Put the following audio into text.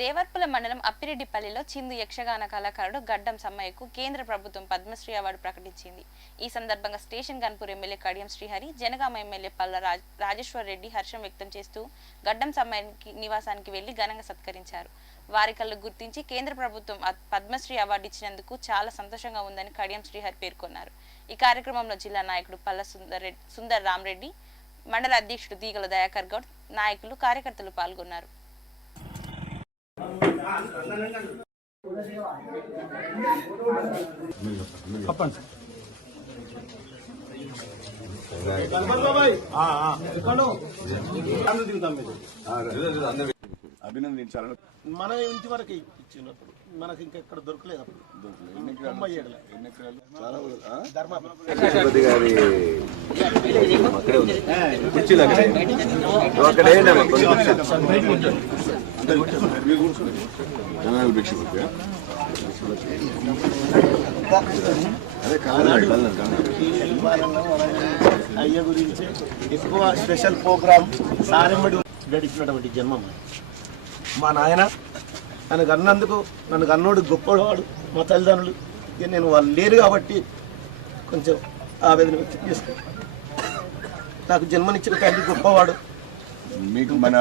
దేవర్పుల మండలం అప్పిరెడ్డిపల్లిలో చిందు యక్షగాన కళాకారుడు గడ్డం సమ్మయ్యకు కేంద్ర ప్రభుత్వం పద్మశ్రీ అవార్డు ప్రకటించింది. ఈ సందర్భంగా station Ghanpur MLA Kadiyam Srihari, Jangaon MLA Palla Rajeshwar Reddy హర్షం వ్యక్తం చేస్తూ గడ్డం సమ్మయ్య నివాసానికి వెళ్లి ఘనంగా సత్కరించారు. వారి కళ్ళు గుర్తించి కేంద్ర ప్రభుత్వం పద్మశ్రీ అవార్డు ఇచ్చినందుకు చాలా సంతోషంగా ఉందని కడియం శ్రీహరి పేర్కొన్నారు. ఈ కార్యక్రమంలో జిల్లా నాయకుడు పల్ల సుందర్ రామరెడ్డి, మండల అధ్యక్షుడు తీగల దయాకర్ గౌడ్, నాయకులు, కార్యకర్తలు పాల్గొన్నారు. అభినందించాలని మన ఇంటి వరకు ఇచ్చినప్పుడు మనకి ఇంకెక్కడ దొరకలేదు. అయ్య గురించి ఎక్కువ స్పెషల్ ప్రోగ్రామ్ సారెమ్మడి గడిపినటువంటి జన్మం మా నాయన నన్ను కన్నందుకు, నన్ను కన్నోడు గొప్పవాడు. మా తల్లిదండ్రులు నేను వాళ్ళు లేరు కాబట్టి కొంచెం ఆవేదన వ్యక్తం చేసుకున్నాను. నాకు జన్మనిచ్చిన తండ్రి గొప్పవాడు. మీకు మన